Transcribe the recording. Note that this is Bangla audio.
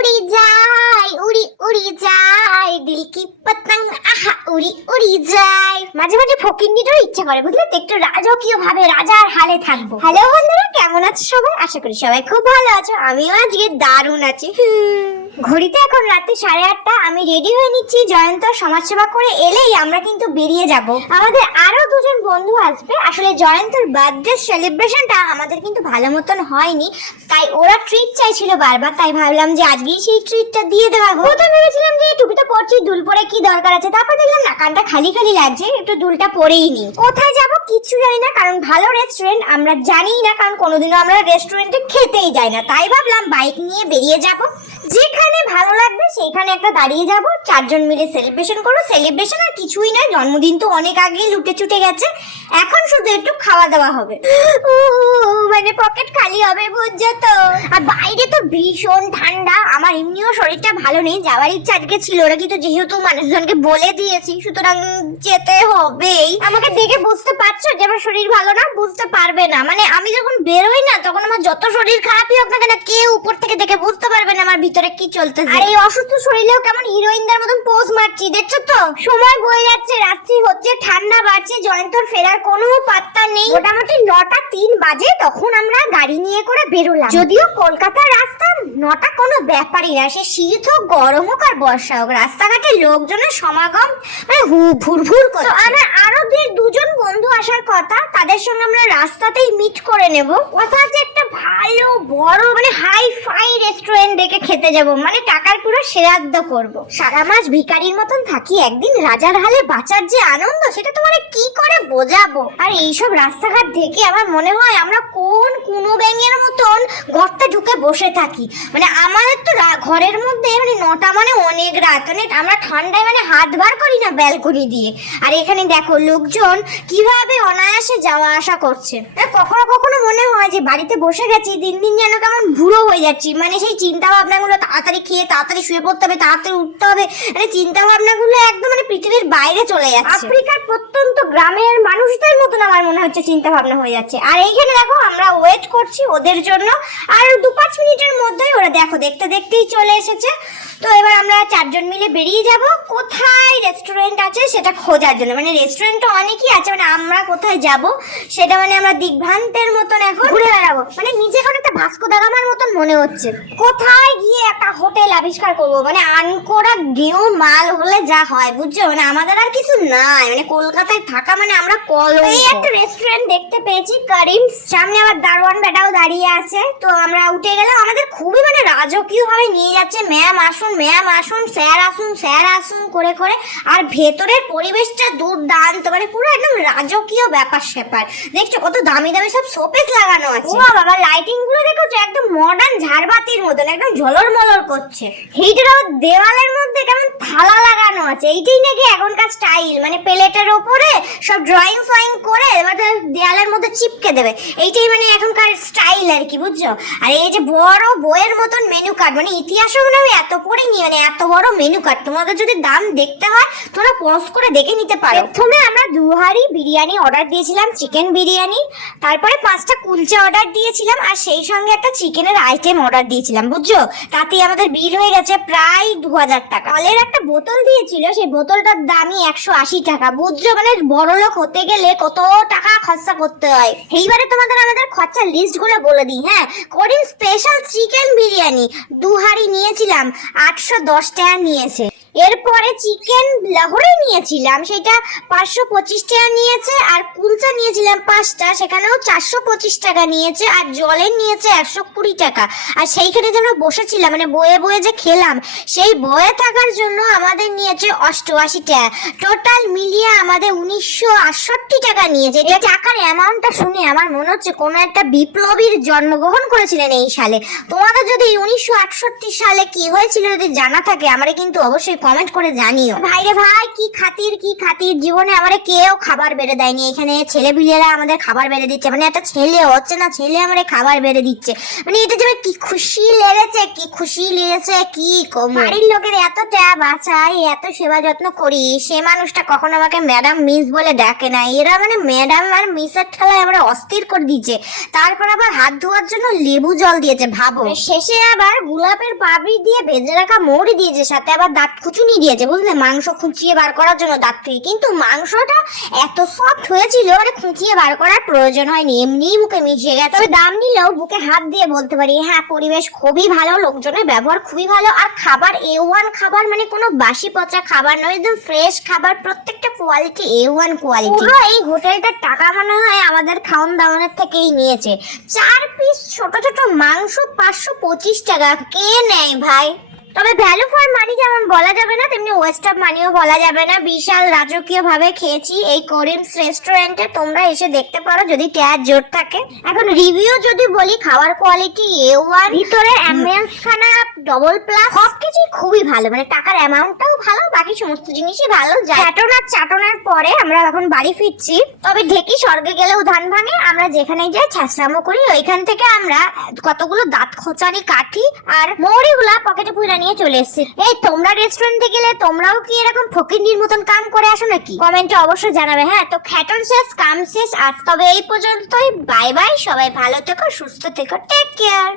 उड़ी যায়, উড়ি উড়ি যায়। দিল কি পতঙ্গ? আহা, উড়ি উড়ি যায়। মাঝে মাঝে ফকির ফকিন্নিটাও ইচ্ছে করে, বুঝলে তো? একটু রাজকীয় ভাবে রাজার হালে থাকব। হ্যালো বন্ধুরা, কেমন আছো সবাই? আশা করি সবাই খুব ভালো আছো। আমিও আজকে দারুণ আছি। ঘড়িতে এখন রাত্রি সাড়ে আটটা, আমি রেডি হয়ে নিচ্ছি। জয়ন্ত সমাজসেবা করে এলেই আমরা কিন্তু বেরিয়ে যাব। আমাদের আরও দুজন বন্ধু আসবে। আসলে জয়ন্তর বার্থডে সেলিব্রেশনটা আমাদের কিন্তু ভালো মতন হয়নি। তাই ওরা ট্রিট চাইছিল বারবার। তাই ভাবলাম যে আজকেই সেই ট্রিটটা দিয়ে দেওয়া প্রথমে ভেবেছিলাম যে টুপিটা পরছি, দুল পরে কি দরকার আছে? তারপর দেখলাম না, কানটা খালি খালি লাগছে, একটু দুলটা পরেই নি কোথায় যাব কিচ্ছু জানি না, কারণ ভালো রেস্টুরেন্ট আমরা জানিই না, কারণ কোনোদিনও আমরা রেস্টুরেন্টে খেতেই যাই না। তাই ভাবলাম বাইক নিয়ে বেরিয়ে যাব। যেখানে ভালো লাগবে সেইখানে একটা দাঁড়িয়ে যাব, চারজন মিলে সেলিব্রেশন করব। সেলিব্রেশন আর কিছুই না জন্মদিন তো অনেক আগেই লুটে চুটে গেছে। এখন শুধু একটু খাওয়া দাওয়া হবে। মানে পকেট খালি হবে বুঝছ তো? আর বাইরে তো ভীষণ ঠান্ডা। আমার এমনিও শরীরটা ভালো নেই, যাওয়ার ইচ্ছা আজকে ছিল না, কিন্তু যেহেতু মানুষজনকে বলে দিয়েছি, সুতরাং যেতে হবেই। আমাকে দেখে বুঝতে পারছ যে আমার শরীর ভালো না, বুঝতে পারবে না। মানে আমি যখন বেরোই না, তখন আমার যত শরীর খারাপই হোক না কেন, কেউ উপর থেকে দেখে বুঝতে পারবে না আমার ভিতরে কি চলতেছে। আর এই অসুস্থ শরীরেও কেমন হিরোইনদের মতন পোজ মারছি, দেখছ তো? সময় বয়ে যাচ্ছে, রাত্রি হচ্ছে, ঠান্ডা বাড়ছে জয়ন্তর ফেরার কোনো পাত্তা নেই। মোটামুটি নটা তিন বাজে, তখন আমরা গাড়ি নিয়ে করে বেরোলাম। যদিও কলকাতার রাস্তা নটা কোনো ব্যাপারই না, সে শীত হোক গরম হোক আর বর্ষা হোক, রাস্তাঘাটে লোকজনের সমাগম মানে হু ভুরভুর করছে। আমরা আরও দুজন বন্ধু আসার কথা, তাদের সঙ্গে আমরা রাস্তাতেই মিট করে নেব। কথা হচ্ছে একটা ভালো, বড় মানে হাই ফাই রেস্টুরেন্ট দেখে খেতে যাব মানে টাকার পুরো শ্রাদ্ধ করব। সারা মাস ভিকারির মতন থাকি, একদিন রাজার হালে বাঁচার যে আনন্দ, সেটা তোমার কি করে বোঝাবো? আর এইসব রাস্তাঘাট দেখে আমার মনে হয় আমরা কোন কুনো ব্যাঙের মতন গর্তে বসে থাকি। মানে আমাদের তো ঘরের মধ্যে মানে নটা মানে অনেক রাত। মানে আমরা ঠান্ডায় মানে হাত বার করি না ব্যালকনি দিয়ে। আর এখানে দেখো লোকজন কীভাবে অনায়াসে যাওয়া আসা করছে। কখনো কখনো মনে হয় যে বাড়িতে বসে গেছি, দিন দিন যেন কেমন বুড়ো হয়ে যাচ্ছি। মানে সেই চিন্তা ভাবনাগুলো তাড়াতাড়ি খেয়ে তাড়াতাড়ি শুয়ে পড়তে হবে, তাড়াতাড়ি উঠতে হবে। মানে চিন্তা ভাবনাগুলো একদম মানে পৃথিবীর বাইরে চলে যাচ্ছে। আফ্রিকার প্রত্যন্ত গ্রামের মানুষদের মতন আমার মনে হচ্ছে চিন্তা ভাবনা হয়ে যাচ্ছে। আর এইখানে দেখো আমরা ওয়েট করছি ওদের জন্য। আর দু মিনিটের মধ্যেই ওরা দেখো দেখতে দেখতেই চলে এসেছে। তো এবার চারজন মিলে বেরিয়ে যাব। কোথায় রেস্টুরেন্ট আছে সেটা খোঁজার জন্য। মানে রেস্টুরেন্ট তো অনেকই আছে মানে আমরা কোথায় যাব সেটা মানে আমরা দিগ্ভ্রান্তের মতন এখন ঘুরে বেড়াবো। মানে নিজেকে একটা ভাস্কো দাগামার মতন মনে হচ্ছে। কোথায় গিয়ে একটা হোটেল আবিষ্কার করব? মানে আনকোরা গেও মাল হলে যা হয়, বুঝছ? মানে আমাদের আর কিছু নাই। মানে কলকাতায় থাকা মানে আমরা কল এই একটা রেস্টুরেন্ট দেখতে পেয়েছি, করিম। সামনে আবার দারোয়ান বেটাও দাঁড়িয়ে আছে। তো আমরা উঠে গেলাম। আমাদের খুবই মানে রাজকীয় ভাবে নিয়ে যাচ্ছে। ম্যাম আসুন ম্যাম আসুন। স্যার আসুন স্যার আসুন করে করে। আর ভেতরের পরিবেশটা দুর্দান্ত মানে পুরো একদম রাজকীয় ব্যাপার স্যাপার। দেখছ কত দামি দামি সব শোপিস লাগানো আছে। ও বাবা লাইটিংগুলো দেখেছ? একদম মডার্ন ঝাড়বাতির মতন একদম ঝলর মলর করছে। হিটার দেওয়ালের মধ্যে কেমন থালা লাগানো আছে। এইটাই নাকি এখনকার স্টাইল মানে প্লেটের ওপরে সব ড্রয়িং ফয়িং করে তো দেওয়ালের মধ্যে চিপকে দেবে। এইটাই মানে এখনকার স্টাইল আর কি, বুঝছ? আর এই যে বড় বইয়ের মতন মেনু কার্ড মানে ইতিহাসও মনে হয় এত পড়িনি মানে এত বড় মেনু কার্ড তোমাদের যদি দাম দেখতে হয়, তোমরা পজ করে দেখে নিতে পারো। প্রথমে আমরা দু দুহারি বিরিয়ানি অর্ডার দিয়েছিলাম চিকেন বিরিয়ানি। তারপরে পাঁচটা কুলচে অর্ডার দিয়েছিলাম, আর সেই সঙ্গে একটা চিকেনের আইটেম অর্ডার দিয়েছিলাম, বুঝছ? তাতেই আমাদের বিল হয়ে গেছে প্রায় দু হাজার টাকা। জলের একটা বোতল দিয়েছিল সেই বোতলটার দামই একশো আশি টাকা। বুঝছ মানে বড় লোক হতে গেলে কত টাকা খরচা করতে হয়? এইবারে তোমাদের আমাদের খরচার লিস্টগুলো বলে দিই হ্যাঁ? Karim special chicken biryani. দু হাড়ি নিয়েছিলাম, আটশো দশ টাকা নিয়েছে। এরপরে চিকেন লাহোরে নিয়েছিলাম, সেটা পাঁচশো পঁচিশ টাকা নিয়েছে আর কুলচা নিয়েছিলাম পাঁচটা, সেখানেও চারশো পঁচিশ টাকা নিয়েছে আর জলের নিয়েছে একশো কুড়ি টাকা। আর সেইখানে যে আমরা বসেছিলাম মানে বয়ে বয়ে যে খেলাম, সেই বয়ে থাকার জন্য আমাদের নিয়েছে অষ্টআশি টাকা। টোটাল মিলিয়ে আমাদের উনিশশো আটষট্টি টাকা নিয়েছে। এটা টাকার অ্যামাউন্টটা শুনে আমার মনে হচ্ছে কোনো একটা বিপ্লবীর জন্মগ্রহণ করেছিলেন এই সালে। তোমাদের যদি উনিশশো আটষট্টি সালে কি হয়েছিল যদি জানা থাকে, আমরা কিন্তু অবশ্যই কমেন্ট করে জানিও। ভাই রে ভাই কি খাতির কি খাতির? জীবনে আমারে কেউ খাবার বেড়ে দেয়নি। এখানে ছেলে পিলেরা আমাদের খাবার বেড়ে দিচ্ছে। মানে একটা ছেলে হচ্ছে না ছেলে আমারে খাবার বেড়ে দিচ্ছে। মানে এটা যে কি খুশি লেগেছে কি খুশি লেগেছে কি কম? বাড়ির লোকের এত ট্যাব বাঁচাই এত সেবা যত্ন করি সে মানুষটা কখনো আমাকে ম্যাডাম মিস বলে ডাকে না। এরা মানে ম্যাডাম আর মিসের ঠেলায় আমরা অস্থির করে দিয়েছে তারপর আবার হাত ধোয়ার জন্য লেবু জল দিয়েছে ভাবো। শেষে আবার গোলাপের পাপড়ি দিয়ে ভেজে রাখা মৌরি দিয়েছে সাথে আবার দাঁত খুচুনি দিয়েছে, বুঝলে? মাংস খুঁচিয়ে বার করার জন্য দাঁত থেকে কিন্তু মাংসটা এত সফট হয়েছিল মানে খুঁচিয়ে বার করার প্রয়োজন হয়নি, এমনিই বুকে মিশিয়ে গেছে। তবে দাম নিলেও বুকে হাত দিয়ে বলতে পারি হ্যাঁ পরিবেশ খুবই ভালো, লোকজনের ব্যবহার খুবই ভালো, আর খাবার এ ওয়ান খাবার মানে কোনো বাসি পচা খাবার নয়, একদম ফ্রেশ খাবার, প্রত্যেকটা কোয়ালিটি এ ওয়ান কোয়ালিটি পুরো এই হোটেলটার টাকা মনে হয় আমাদের খাওয়ান দাওয়ানের থেকেই নিয়েছে। চার পিস ছোট ছোট মাংস পাঁচশো পঁচিশ টাকা, কে নেয় ভাই? তবে ভ্যালু ফর মানি যেমন বলা যাবে না, তেমনি ওয়েস্ট অফ মানিও বলা যাবে না। বিশাল রাজকীয় ভাবে খেয়েছি এই করিমস রেস্টুরেন্টে তোমরা এসে দেখতে পারো যদি ট্যাচ জোর থাকে। এখন রিভিউ যদি বলি, খাওয়ার কোয়ালিটি এ ওয়ান ভিতরে অ্যাম্বিয়েন্স খানা ডবল প্লাস সবকিছুই খুবই ভালো। মানে টাকার অ্যামাউন্টটাও ভালো, বাকি সমস্ত জিনিসই ভালো। যায় আর চাটনের পরে আমরা এখন বাড়ি ফিরছি। তবে ঢেকি স্বর্গে গেলেও ধান ভাঙে, আমরা যেখানে যাই ছ্যাঁচড়ামো করি। ওইখান থেকে আমরা কতগুলো দাঁত খোঁচানি, কাঠি আর মৌরিগুলা পকেটে পুরা নিয়ে চলে এসেছি। এই তোমরা রেস্টুরেন্টে গেলে তোমরাও কি এরকম ফকিন্ডির মতন কাম করে আসো নাকি? কমেন্টে অবশ্যই জানাবে। হ্যাঁ তো খ্যাটন শেষ, কাম শেষ। আজ তবে এই পর্যন্তই। বাই বাই সবাই ভালো থেকো, সুস্থ থেকো। Take care